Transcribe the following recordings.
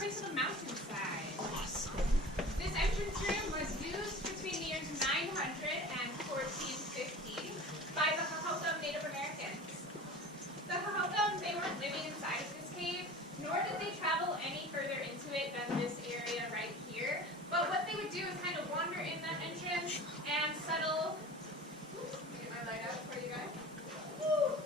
over to the mountainside. This entrance room was used between the years 900 and 1450 by the Hohokam Native Americans. The Hohokam, they weren't living inside of this cave, nor did they travel any further into it than this area right here. But what they would do is kind of wander in that entrance and settle. Oops, let me get my light out for you guys. Woo.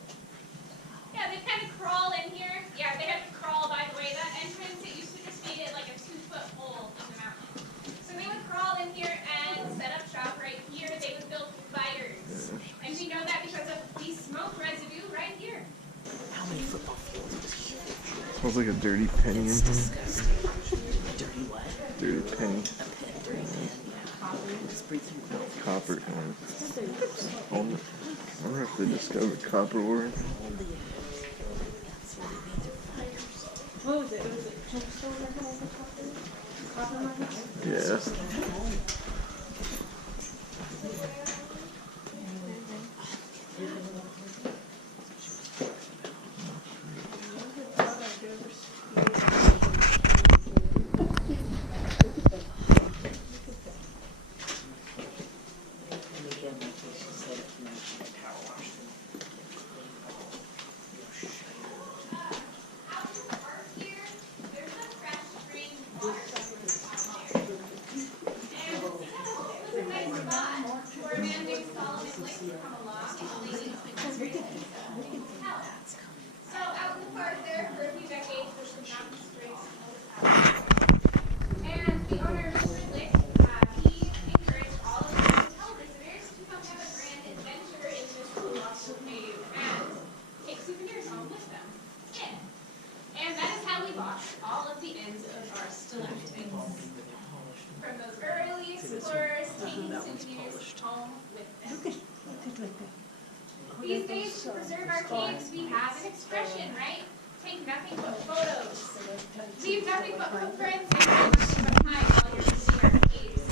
Yeah, they'd kind of crawl in here. Yeah, they had to crawl, by the way. That entrance, it used to just be like a 2-foot hole in the mountain. So they would crawl in here and set up shop right here. They would build fires. And we know that because of the smoke residue right here. How many football fields is huge? Smells like a dirty penny in here. Dirty what? Dirty penny. A pen, dirty pen, yeah. Just breathe through your mouth. Copper. I wonder if they discovered copper ore. That's where they made their fires. What was it? Was it Tombstone that had the copper mines? Yeah. And again, like she said, if you actually power wash them, Out in the park here, there's a fresh spring water source out there. And it was a nice spot for a man named Solomon Lake to come along and lead So out in the park there for a few decades, there's some mountain springs out. And the owner, Mr. Lick, he encouraged all of his hotel visitors to come have a grand adventure in this colossal cave and take souvenirs home with them. Yeah. And that is how we lost all of the ends of our stalactites. From those early explorers taking souvenirs home with them. These days, to preserve our caves, we have an expression, right? Take nothing but photos. Leave nothing but footprints and leave nothing but time while you're visiting our caves.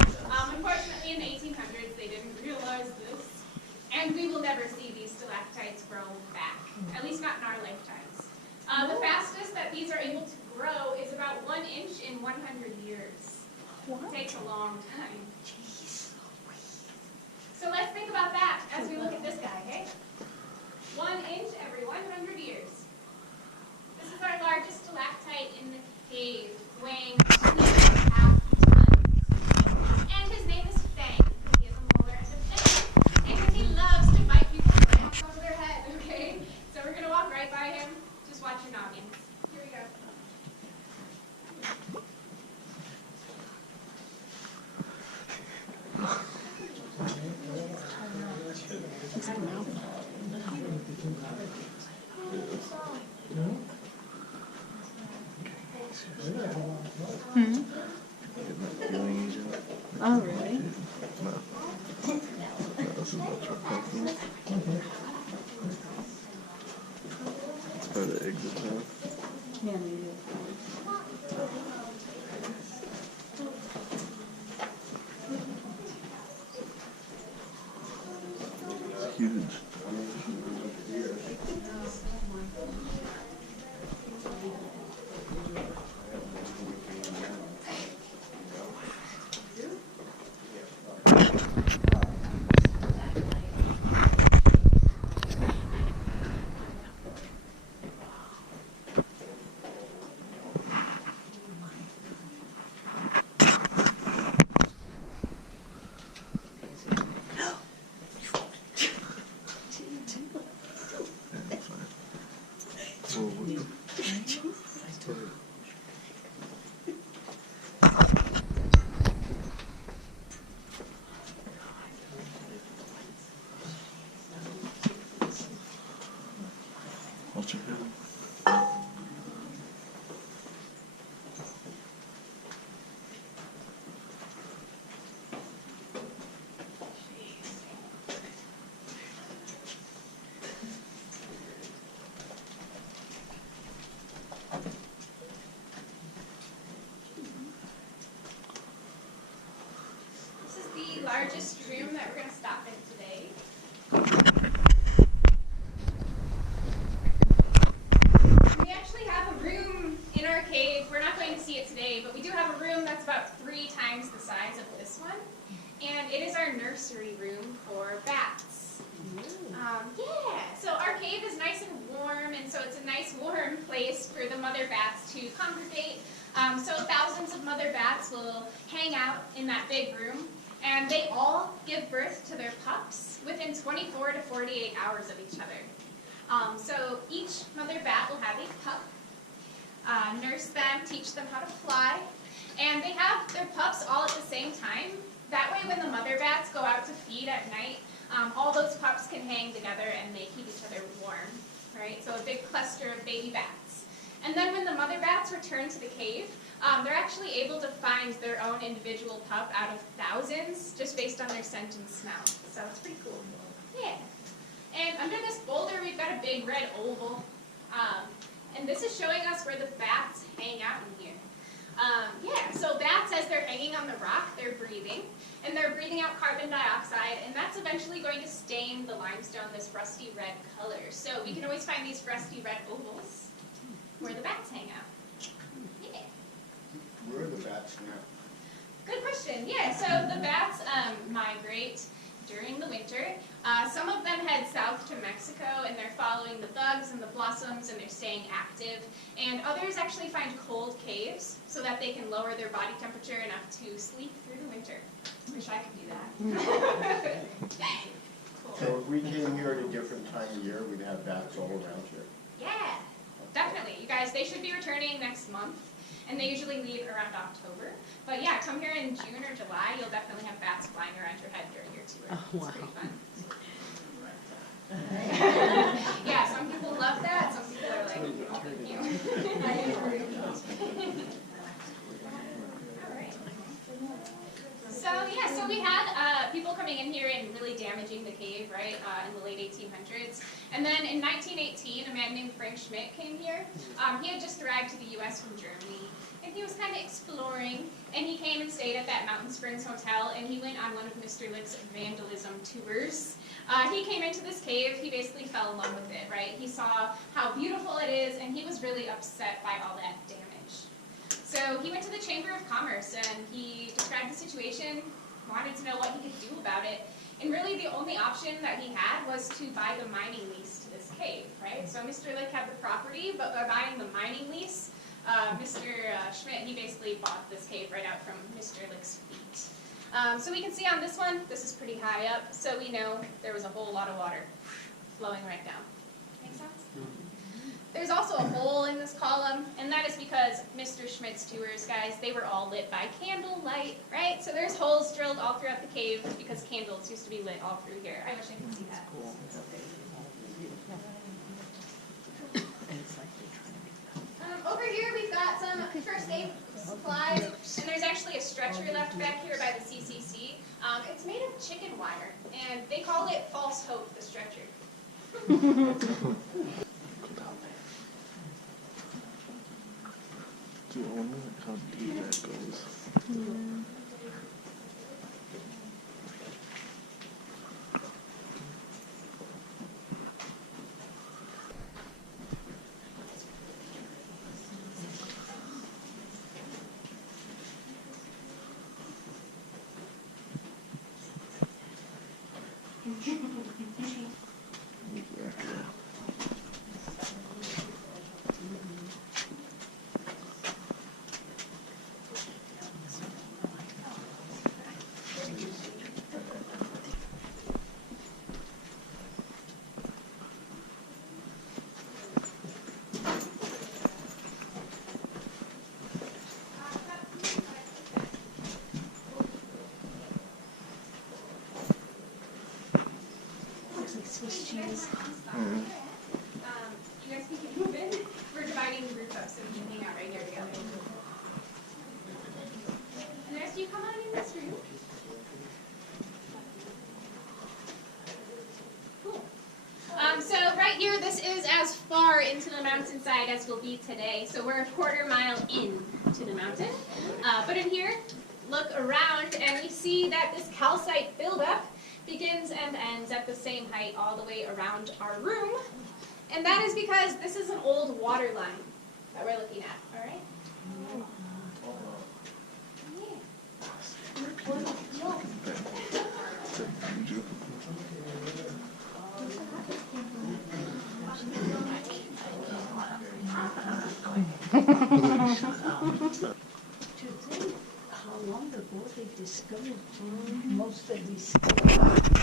Unfortunately, in the 1800s, they didn't realize this. And we will never see these stalactites grow back, at least not in our lifetimes. The fastest that these are able to grow is about 1 inch in 100 years. It takes a long time. So let's think about that as we look at this guy, okay? 1 inch every 100 years. This is our largest stalactite in the cave, weighing 2.5 tons. And his name is Fang. He has a molar and a fang. And because he loves to bite people's brains over their head, okay? So we're going to walk right by him. Just watch your noggins. Here we go. Oh, really? No. This is much more comfortable. It's part of the exit path. Yeah, maybe. It's huge. I'll check it out. This is the largest room that we're going to stop in today. We actually have a room in our cave cave. We're not going to see it today, but we do have a room that's about 3 times the size of this one. And it is our nursery room for bats. Yeah, so our cave is nice and warm, and so it's a nice warm place for the mother bats to congregate. So thousands of mother bats will hang out in that big room, and they all give birth to their pups within 24 to 48 hours of each other. So each mother bat will have a pup, nurse them, teach them how to fly, and they have their pups all at the same time. That way when the mother bats go out to feed at night, all those pups can hang together and they keep each other warm, right? So a big cluster of baby bats. And then when the mother bats return to the cave, they're actually able to find their own individual pup out of thousands just based on their scent and smell. So it's pretty cool. Yeah. And under this boulder, we've got a big red oval. And this is showing us where the bats hang out in here. Yeah, so bats, as they're hanging on the rock, they're breathing. And they're breathing out carbon dioxide, and that's eventually going to stain the limestone this rusty red color. So we can always find these rusty red ovals where the bats hang out. Yeah. Where are the bats now? Good question. Yeah, so the bats migrate during the winter. Some of them head south to Mexico, and they're following the bugs and the blossoms, and they're staying active. And others actually find cold caves so that they can lower their body temperature enough to sleep through the winter. Wish I could do that. Cool. So if we came here at a different time of year, we'd have bats all around here. Yeah, definitely. You guys, they should be returning next month, and they usually leave around October. But yeah, come here in June or July, you'll definitely have bats flying around your head during your tour. Oh, wow. It's pretty fun. Yeah, some people love that, some people are like, oh, thank you. Alright. So we had people coming in here and really damaging the cave, right, in the late 1800s. And then in 1918, a man named Frank Schmidt came here. He had just arrived to the U.S. from Germany, and he was kind of exploring, and he came and stayed at that Mountain Springs Hotel, and he went on one of Mr. Lick's vandalism tours. He came into this cave, he basically fell in love with it, right? He saw how beautiful it is, and he was really upset by all that damage. So he went to the Chamber of Commerce, and he described the situation, wanted to know what he could do about it, and really the only option that he had was to buy the mining lease to this cave, right? So Mr. Lick had the property, but by buying the mining lease, Mr. Schmidt, he basically bought this cave right out from Mr. Lick's feet. So we can see on this one, this is pretty high up, so we know there was a whole lot of water flowing right down. Make sense? There's also a hole in this column, and that is because Mr. Schmidt's tours, guys, they were all lit by candlelight, right? So there's holes drilled all throughout the cave because candles used to be lit all through here. I wish I could see that. Over here we've got some first aid supplies, and there's actually a stretcher left back here by the CCC. It's made of chicken wire, and they call it False Hope, the stretcher. Dude, I wonder how deep that goes. Swiss cheese. You guys can keep moving. We're dividing the group up so we can hang out right here together. And the rest of you come on in this room. Cool. So right here, this is as far into the mountainside as we'll be today. So we're a quarter-mile in to the mountain. But in here, look around and we see that this calcite buildup begins and ends at the same height all the way around our room. And that is because this is an old water line that we're looking at, all right? To think how long ago they discovered most of these skeletons.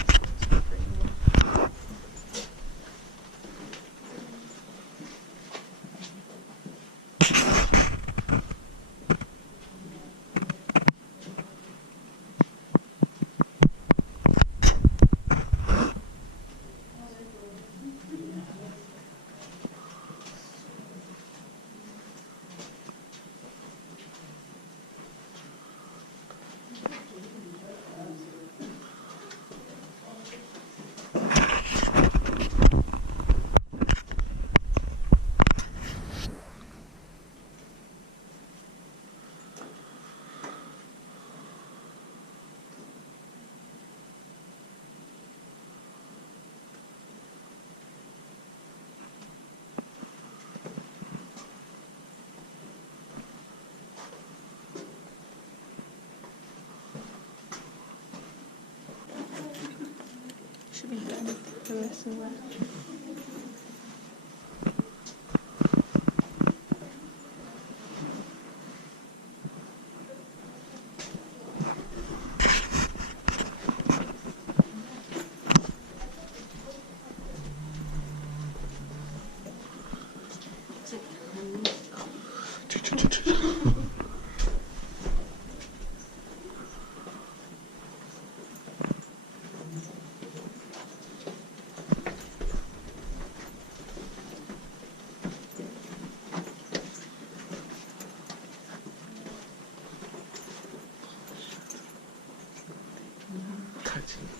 Should be done for the rest of the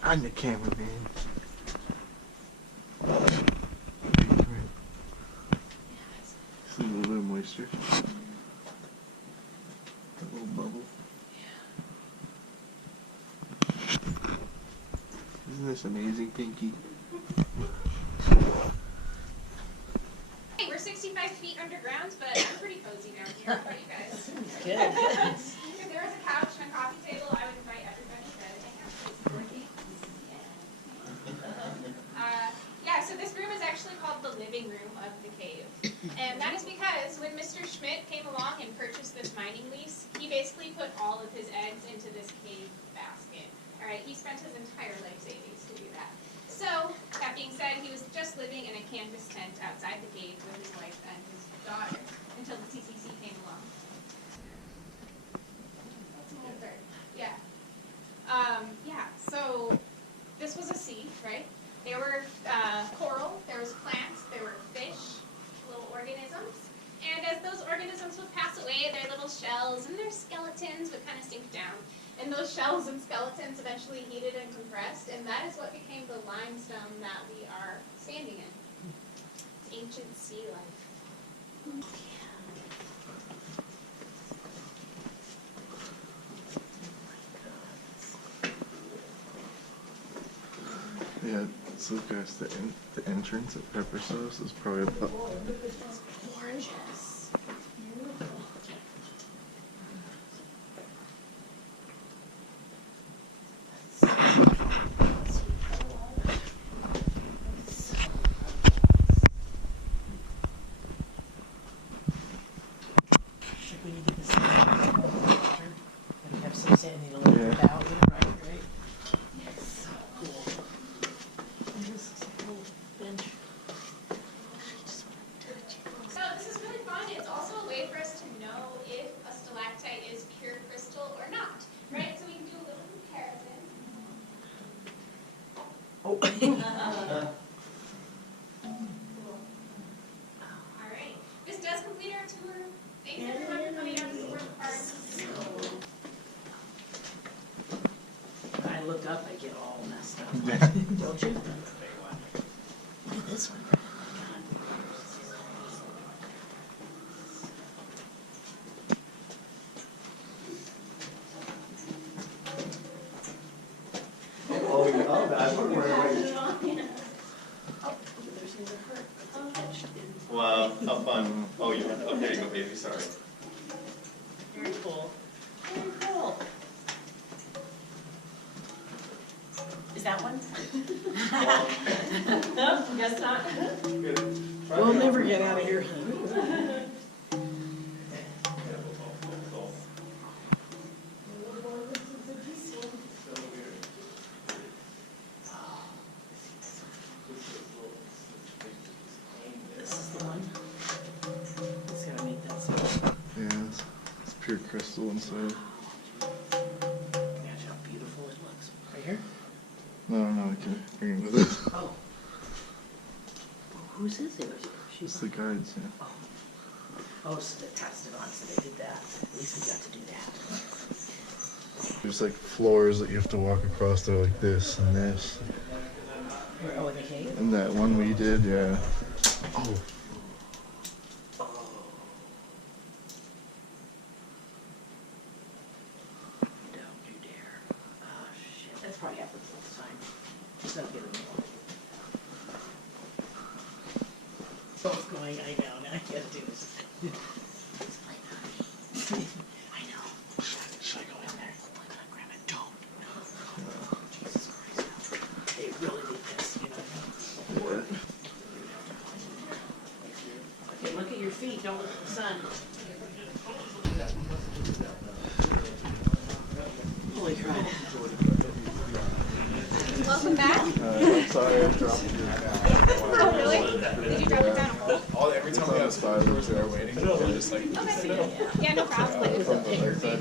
I'm the cameraman. See a little bit of moisture. A little bubble. Isn't this amazing, Pinky? Hey, we're 65 feet underground, but I'm pretty cozy down here. How about you guys? Good. If there was a couch and a coffee table, I would invite everybody to hang out. Yeah, so this room is actually called the living room of the cave. And that is because when Mr. Schmidt came along and purchased this mining lease, he basically put all of his eggs into this cave basket. All right, he spent his entire life savings to do that. So, that being said, he was just living in a canvas tent outside the cave with his wife and his daughter until the CCC came along. Yeah. Yeah, so this was a sea, right? There were coral, there was plants, there were fish, little organisms. And as those organisms would pass away, their little shells and their skeletons would kind of sink down. And those shells and skeletons eventually heated and compressed, and that is what became the limestone that we are standing in. Ancient sea life. Yeah, so guys, the entrance at Pepper Sauce is probably about Gorgeous. Like when you get this water, and you have some sand you let it out, right? So cool. And this is a little bench. So this is really fun. It's also a way for us to know if a stalactite is pure crystal or not, right? So we can do a little comparison. Oh. All right. This does complete our tour. Thanks everyone for coming out to support the park. I look up, I get all messed up. Don't you? Look at this one. Oh, yeah, that's what we're waiting. Wow, how fun. Oh, you went, oh, there you go, baby, sorry. Very cool. Very cool. Is that one? No, guess not. Good. Try We'll it never out. get out of here. crystal inside. Imagine how beautiful it looks. Right here? No, I can bring it with us. Oh. Well, whose is it? It's the guides, yeah. Oh. Oh, so they passed it on, so they did that. At least we got to do that. There's like floors that you have to walk across. They're like this and this. Oh, in the cave? And that one we did, yeah. Oh. Don't you dare. Oh, shit. That's probably happens all the time. Just not getting more. Both going, I know, now I gotta do this. I know. Should I go in there? I'm gonna grab it. Don't. No. Jesus Christ. They really need this, you know. Okay, look at your feet, don't look at the sun. Holy crap. Welcome back. I'm sorry I dropped you. Oh, really? Did you drop it down a hole? Every time we have It's on the side of the waiting, we're just like. Okay. Yeah, no problem. From the